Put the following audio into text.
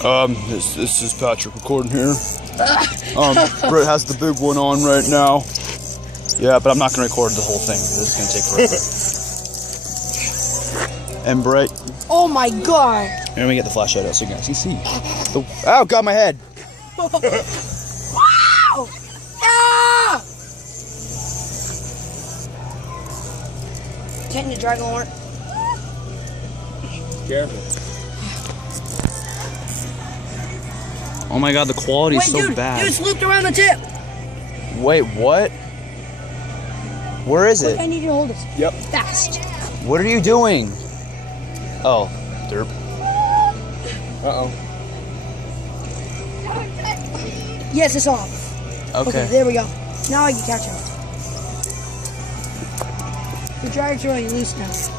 This is Patrick recording here. Brett has the big one on right now. Yeah, but I'm not gonna record the whole thing. This is gonna take forever. And Brett. Oh my god! Let me get the flashlight out so you guys can see. Ow, got my head. Wow! Ah! Can the dragon work? Careful. Oh my god, the quality is so bad. Dude, it's looped around the tip. Wait, what? Where is it? I need you to hold this. Yep. Fast. What are you doing? Oh, derp. Uh-oh. Yes, it's off. Okay. There we go. Now I can catch him. The dragon's really loose now.